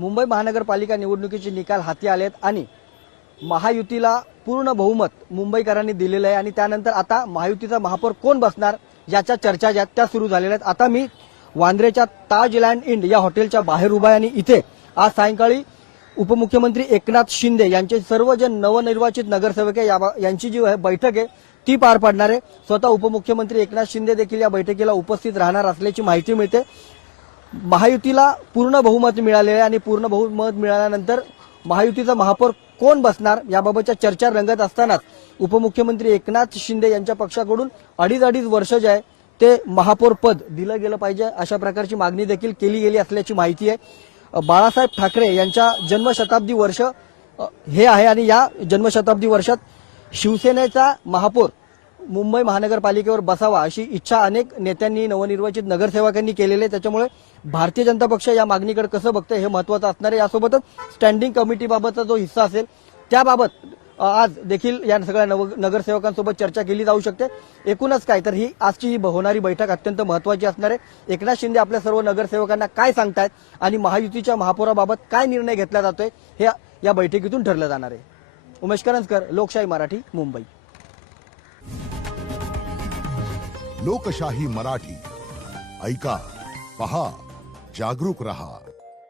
मुंबई महानगरपालिका निवडणुकीचे निकाल हाती आलेत आणि महायुतीला पूर्ण बहुमत मुंबईकरांनी दिलेलं आहे आणि त्यानंतर आता महायुतीचा महापौर कोण बसणार याच्या चर्चा ज्या त्या सुरू झालेल्या आहेत। आता मी वांद्रेच्या ताजलँड इंड या हॉटेलच्या बाहेर उभा आहे आणि इथे आज सायंकाळी उपमुख्यमंत्री एकनाथ शिंदे यांचे सर्व जे नवनिर्वाचित नगरसेवक आहे यांची जी बैठक आहे ती पार पडणार आहे। स्वतः उपमुख्यमंत्री एकनाथ शिंदे देखील या बैठकीला उपस्थित राहणार असल्याची माहिती मिळते। महायुतीला पूर्ण बहुमत मिळाले आहे आणि पूर्ण बहुमत मिळाल्यानंतर महायुतीचा महापौर कोण बसणार याबाबतच्या चर्चा रंगत असतानाच उपमुख्यमंत्री एकनाथ शिंदे यांच्या पक्षाकडून अडीच वर्ष जे आहे ते महापौर पद दिलं गेलं पाहिजे अशा प्रकारची मागणी देखील केली गेली असल्याची माहिती आहे। बाळासाहेब ठाकरे यांच्या जन्मशताब्दी वर्ष हे आहे आणि या जन्मशताब्दी वर्षात शिवसेनेचा महापौर मुंबई महानगरपालिकेवर बसावा अशी इच्छा अनेक नेत्यांनी नवनिर्वाचित नगरसेवकांनी केलेली आहे। त्याच्यामुळे भारतीय जनता पक्ष या मागणीकडे कसं बघतंय हे महत्त्वाचं असणार आहे। यासोबतच स्टँडिंग कमिटीबाबतचा जो हिस्सा असेल त्याबाबत आज देखील या सगळ्या नगरसेवकांसोबत चर्चा केली जाऊ शकते। एकूणच काय तर आजची होणारी बैठक अत्यंत महत्त्वाची असणार आहे। एकनाथ शिंदे आपल्या सर्व नगरसेवकांना काय सांगतायत आणि महायुतीच्या महापौराबाबत काय निर्णय घेतला जातोय हे या बैठकीतून ठरलं जाणार आहे। उमेश करंजकर, लोकशाही मराठी, मुंबई। लोकशाही मराठी ऐका, पहा, जागरूक रहा।